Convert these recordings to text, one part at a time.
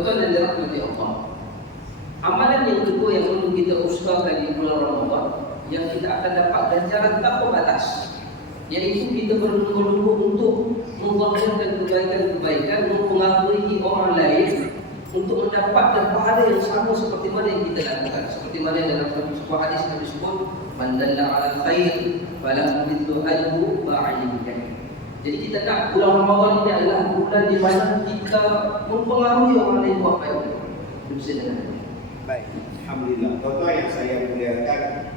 Tuan-tuan dan dirahmati Allah, amalan yang kedua yang perlu kita usahakan di bulan Ramadan, yang kita akan dapat ganjaran tanpa batas, iaitu kita berlumba-lumba untuk menzahirkan kebaikan-kebaikan, mempengaruhi orang lain untuk mendapatkan pahala yang sama seperti mana yang kita lakukan. Seperti mana dalam sebuah hadis Nabi sebut, man dalla 'ala khair falahu mithlu ajri fa'ilih. Jadi kita nak bulan Ramadan ini adalah bulan di mana kita mempengaruhi orang lain buat baik. Baik, alhamdulillah. Contoh yang saya muliakan,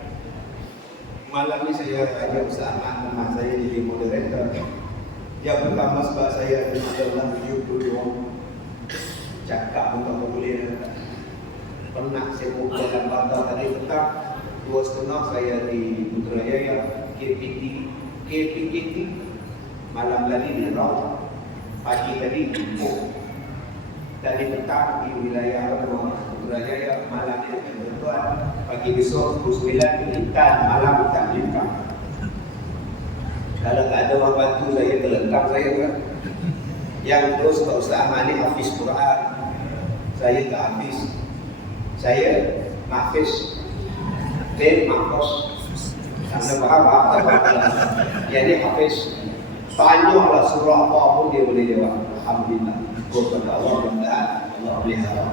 malam ini saya ajak Ustaz Ahmad nama saya jadi moderator. Yang pertama sebab saya dalam 70 orang cakap untuk boleh pernah saya buka dalam bandar tadi petang 2.30 saya di Putrajaya KPKT, malam tadi di Raw, pagi tadi di Ipoh, tadi petang di wilayah Putrajaya, malam di Tuan, pagi besok pukul 9 di Intan, malam di Tablika. Kalau tak ada orang bantu saya, terlentang saya kan. Yang terus Pak Ustaz Ahmad ni hafiz Quran, saya tak hafiz. Saya hafiz dan mahfuz. Anda faham apa? Jadi hafiz. Tanyaklah surah apa pun dia boleh jawab. Alhamdulillah. Kepada Allah dan Allah pelihara.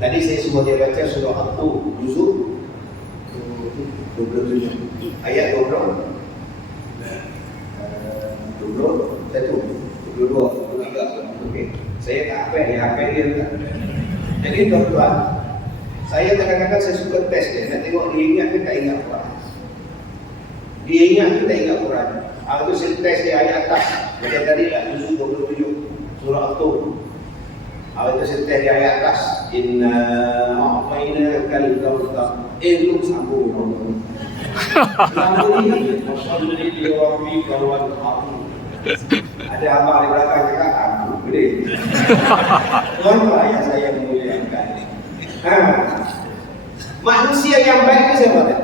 Tadi saya suruh dia baca surah At-Tur, juzuk 27 ayat 20. 21, 22, 23. Okey. Saya tak hafal, dia hafal dia tak. Jadi tuan-tuan, saya kadang-kadang saya suka test dia, nak tengok dia ingat ke tak ingat Quran. Dia ingat ke tak ingat Quran. Itu saya test dia ayat atas. Macam tadi lah, juzuk 27 surah At-Tur. Itu saya test dia ayat atas. Inna a'tayna kal kautsar. Belum sambung. Sambung ni, masalli li rabbika wal aqim. Ada abang di belakang cakap, aku gede. Tuan-tuan ayat saya memuliakan. Manusia yang baik itu siapa?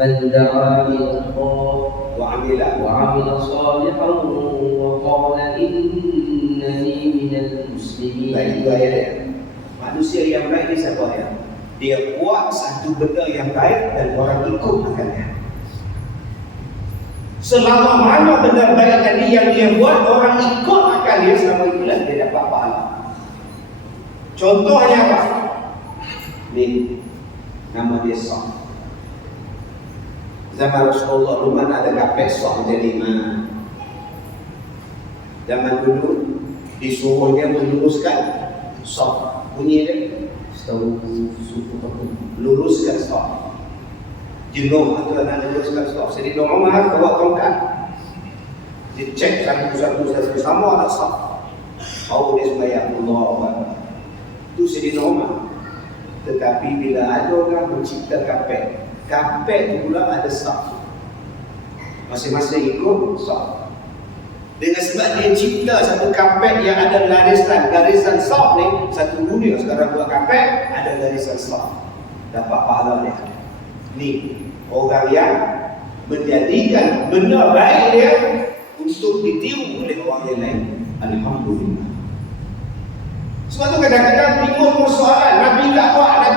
من دعا إلى الله وعمل صالحا وقال إنني من المسلمين. Baik, itu ayatnya. Manusia yang baik ini siapa ya? Dia buat satu benda yang baik dan orang ikut akannya. Selama mana benda baik tadi yang dia buat, orang ikut akan dia, selama itulah dia dapat pahala. Contohnya apa? Ni, nama dia Sa'd. Zaman Rasulullah dulu mana ada kapek Sa'd jadi mana? Zaman dulu disuruh dia meluruskan Sa'd. Bunyi dia luruskan Sa'd. Jenuh itu nak luruskan Sa'd. Sayyidina Umar bawa tongkat, dicek satu-satu sama ada Sa'd. Baru dia sembahyang Allah. Itu Sayyidina Umar. Tetapi bila ada orang mencipta kapek itu pula ada Sa'd. Masing-masing ikut Sa'd. Dengan sebab dia cipta satu kapek yang ada garisan Sa'd ni, satu dunia sekarang buat kapek ada garisan Sa'd, dapat pahala dia. Ni orang yang menjadikan benda baik dia untuk ditiru oleh orang yang lain. Alhamdulillah. Sebab tu kadang-kadang timbul persoalan, Nabi tak buat,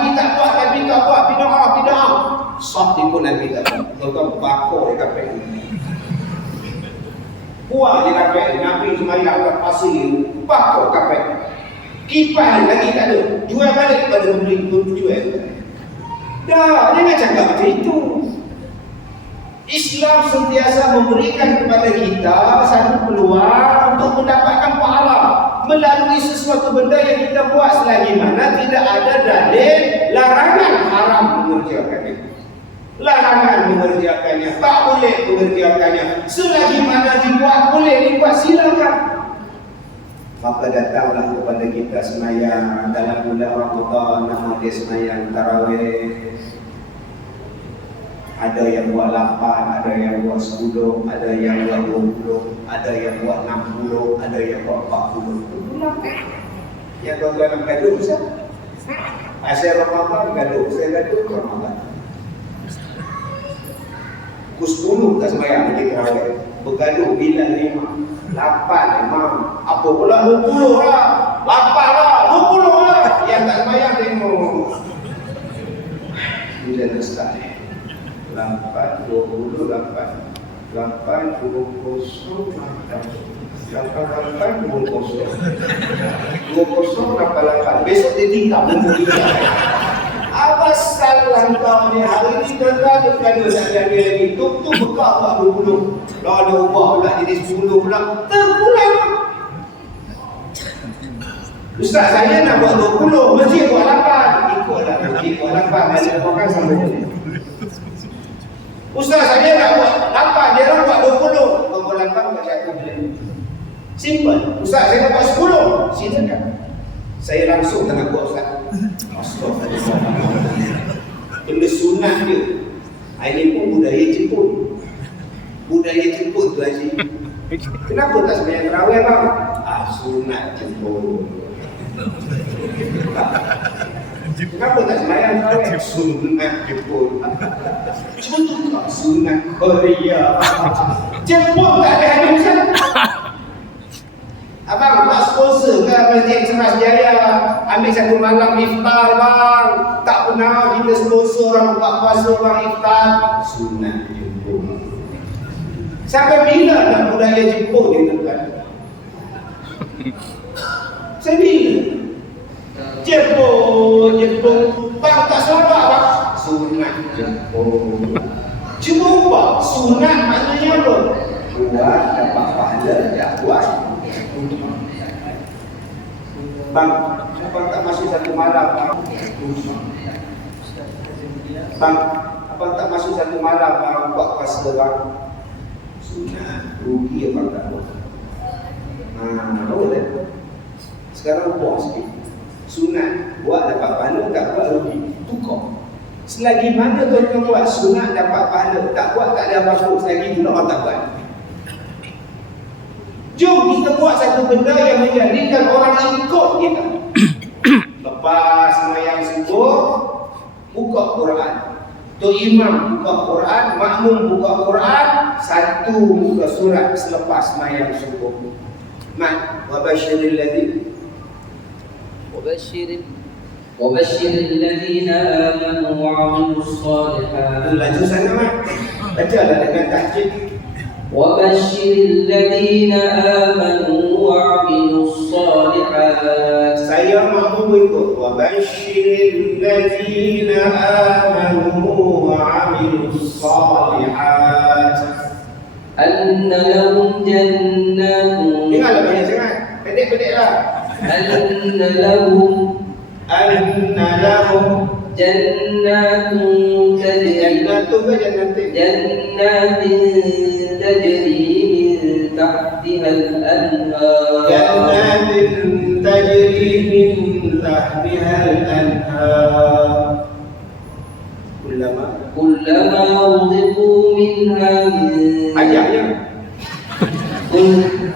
bid'ah. Sa'd pun Nabi tak buat. Tuan-tuan bakor dia kapek. Buang dia kapek, Nabi semayang kat pasir, bakor kapek. Kipas lagi tak ada, jual balik pada pembeli jual. Dah, jangan cakap macam itu. Islam sentiasa memberikan kepada kita satu peluang untuk mendapatkan pahala melalui sesuatu benda yang kita buat, selagi mana tidak ada dalil larangan haram mengerjakannya. Larangan mengerjakannya, tak boleh mengerjakannya. Selagi mana dibuat, boleh dibuat, silakan. Maka datanglah kepada kita semayang dalam bulan Ramadan, nama dia semayang tarawih. Ada yang buat 8, ada yang buat 10, ada yang buat 20, ada yang buat 60, ada yang buat 40. Yang tuan-tuan nak gaduh Ustaz? Saya Ramadan gaduh, saya gaduh Ramadan. Pukul 10 tak sembahyang lagi tarawih. Bergaduh bila 5, 8 imam, Apa pula 20 lah. 8 lah. 20 lah. Yang tak sembahyang tengok. Bila nak start ni? 8, 20, 8. 8, 20, 8, 20. 20, 8. Besok dia tinggal. Apa salah kau ni? Hari ni kena tak jadi lagi. Tu buka buat 20. Kalau ada ubah pula jadi 10 pula. Terpulang. Ustaz saya nak buat 20. Masjid buat 8. Ikutlah masjid buat 8. Masjid bukan sama je. Ustaz saya nak buat 8. Dia orang buat 20. Kau buat 8 buat satu boleh. Simple. Ustaz saya nak buat 10. Silakan. Saya langsung tak nak buat Ustaz. Benda sunat dia. Ini pun budaya Jepun. Budaya Jepun tu Haji. Kenapa tak sembahyang tarawih bang? Sunat Jepun. Kenapa tak sembahyang tarawih? Sunat Jepun. Contoh sunat Korea. Jepun tak ada hadis. Abang tak sponsor ke Masjid Seras Jaya ambil satu malam iftar bang? Tak pernah kita sponsor orang buka puasa bang iftar. Sunat Jepun. Sampai bila nak budaya Jepun ni tuan? Sedih. Jepun. Bang tak sabar bang. Sunat Jepun. Cuma ubah. Sunat maknanya apa? Buat dapat pahala tak buat. Bang, abang tak masuk satu malam bang, abang tak masuk satu malam bang, buat puasa bang. Sunat, rugi abang tak buat. Boleh. Sekarang buang sikit. Sunat, buat dapat pahala, tak buat rugi. Tukar. Selagi mana tuan-tuan buat sunat dapat pahala, tak buat tak ada apa-apa. Selagi itu orang tak buat. Jom kita buat satu benda yang menjadikan orang ikut kita. Lepas sembahyang subuh, buka Quran. Tok Imam buka Quran, makmum buka Quran, satu buka surat selepas sembahyang subuh. Mat, wabashiril ladzi وبشر الذين آمنوا وعملوا الصالحات. Laju sana Mat. Bacalah dengan tahjid. وبشر الذين آمنوا وعملوا الصالحات. Saya mahu berikut. Wabashiril ladzina amanu wa 'amilus shalihat. أن لهم جنات. Dengarlah banyak sangat. Pendek-pendeklah. أن لهم جنات تجري. جنات تجري من تحتها الأنهار. جنات تجري من تحتها الأنهار. كلما رزقوا منها من. Ayatnya.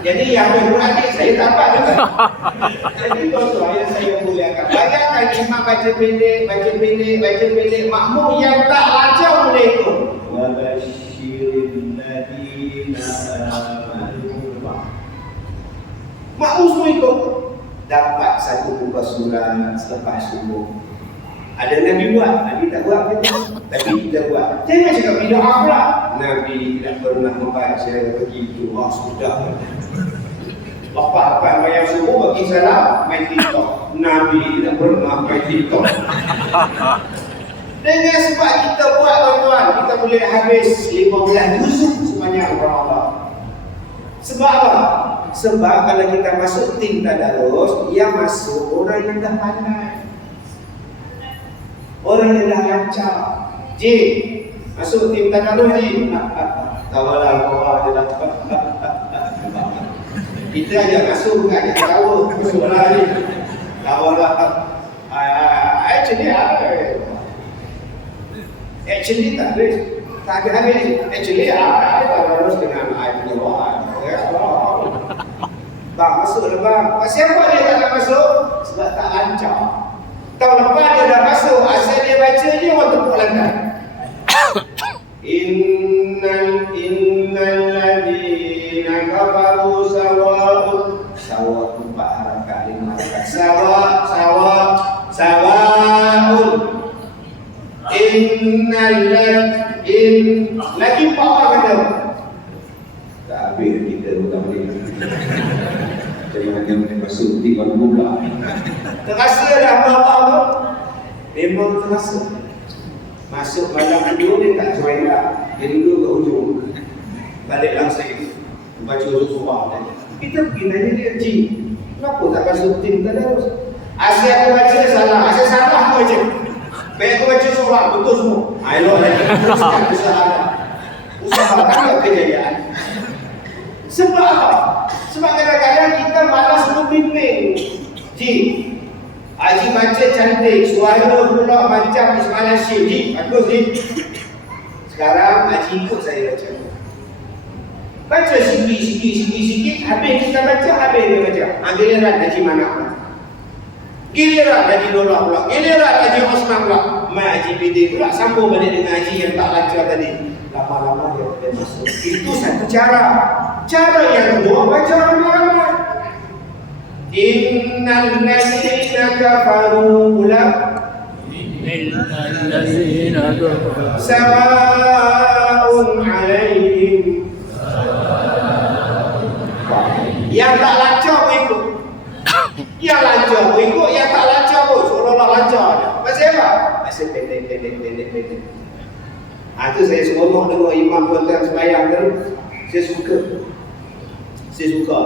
Jadi yang beradik saya tak dapat juga. Jadi tuan-tuan yang saya muliakan, bayangkan imam baca pendek, makmum yang tak lancar boleh ikut. Wabashiril ladina amanu. Makmum semua ikut. Dapat satu buka surat selepas subuh. Ada Nabi buat, Nabi tak buat kita. Tapi kita buat. Jangan cakap bid'ah pula. Nabi tidak pernah membaca begitu. Sudah. Lepas bayar subuh bagi salam, main TikTok. Nabi tidak pernah main TikTok. Dengan sebab kita buat tuan-tuan, kita boleh habis 15 juzuk sepanjang Ramadan. Sebab apa? Sebab kalau kita masuk tim tadarus, yang masuk orang yang dah pandai. Orang yang dah lancar. Masuk tim tadarus Ji. Tawalah orang dia dapat. Kita ajak masuk bukan kita tahu. Masuklah ni. Tawalah. Actually tak habis. Tak ada habis. Actually tadarus dengan ayat Quran. Bang masuklah bang. Siapa dia tak nak masuk? Sebab tak lancar. Tahun lepas dia dah masuk, asal dia baca je orang tepuk lantai. Innal ladina kafaru sawa'un sawa 4 harakat 5 harakat sawaun lagi power kata tak habis kita bukan boleh jadi macam masuk tiba buka terasa dah apa-apa tu memang terasa masuk malam kedua dia tak join dah dia duduk ke hujung balik langsung baca surah kita pergi tanya dia Ji kenapa tak masuk tim tadarus asyik aku baca salah asyik salah aku baca baik aku baca surah betul semua elok lagi teruskan usahakan kejayaan sebab apa? Sebab kadang-kadang kita malas membimbing Ji Haji baca cantik suara pula macam Ismail Hashim Ji bagus Ji sekarang Haji ikut saya baca sikit habis kita baca habis dia baca giliran Haji Manak giliran Haji Nurah pula giliran Haji Osman pula Mak Haji Bidin pula sambung balik dengan Haji yang tak lancar tadi lama-lama dia masuk itu satu cara yang kedua baca ramai-ramai innal ladzina kafaru sawa'un 'alaihim yang tak lancar ikut yang lancar ikut yang tak lancar pun seolah-olah lancar pasal apa? Pasal pendek itu saya seronok dengar imam tuan-tuan sembahyang terus saya suka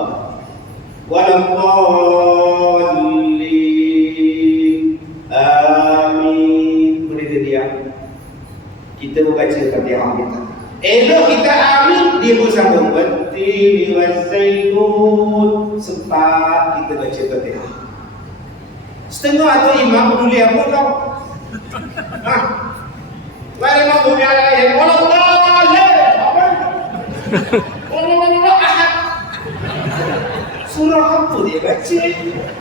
waladdallin amin boleh dia kita membaca Fatihah kita elok kita amin dia pun sambung wattini waszaitun sempat kita baca Fatihah setengah tu imam peduli apa tau Wahai maghdubi alaihim waladdallin Allah ahad surah apa dia baca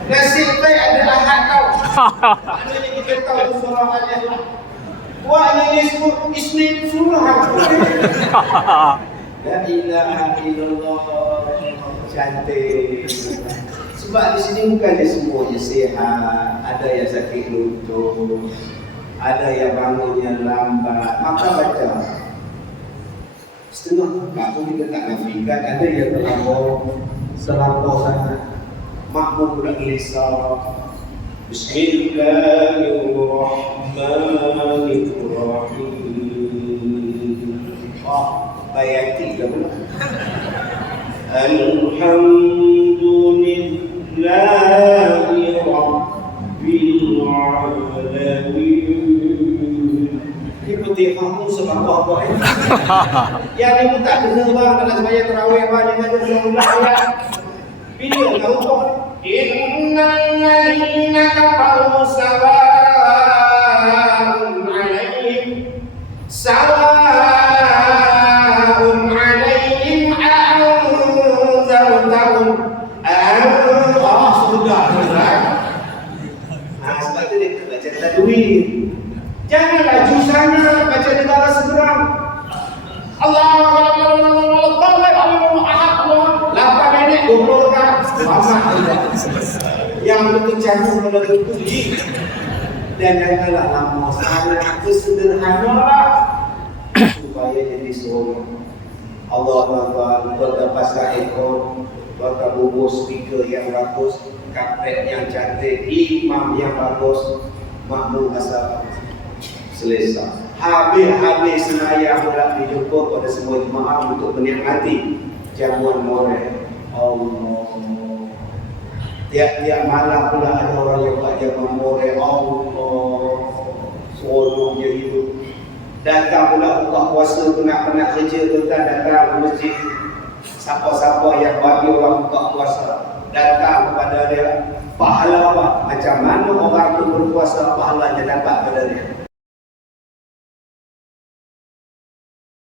nasib baik ada ahad tau maknanya kita tahu surah al-Ikhlas wah ini disebut isnin surah apa la ilaha illallah cantik sebab di sini bukan dia semuanya sihat ada yang sakit lutut ada yang bangunnya lambat, maka baca setengah makmum kita tak nafikan, ada yang terlampau sangat makmum pula gelisah Bismillahirrahmanirrahim bayati ke pula Alhamdulillahi Rabbil Alamin putih kamu sebab apa yang ni pun tak kena bang dalam sembahyang tarawih bang jangan ulang-ulang ayat bila kau tahu innal ladzina kafaru sawa'un 'alaihim a'anzartahum sudah sebab tu dia baca tajwid jangan laju sana baca negara seberang Allah lapar nenek 20 rakaat yang betul canggih pada puji dan janganlah lama sangat sederhanalah supaya jadi seorang Allah SWT bertapaskan ekor bertabuh speaker yang bagus kapret yang cantik imam yang bagus makmum asal selesai. Habis sembahyang pula dijumpa pada semua jemaah untuk menikmati jamuan moreh. Allah. Tiap-tiap malam pula ada orang yang buat jamuan moreh. Allah. Seronoknya hidup. Datang pula buka puasa penat-penat kerja tuan datang ke masjid. Siapa-siapa yang bagi orang buka puasa datang kepada dia pahala apa? Macam mana orang tu berpuasa pahalanya dapat pada dia?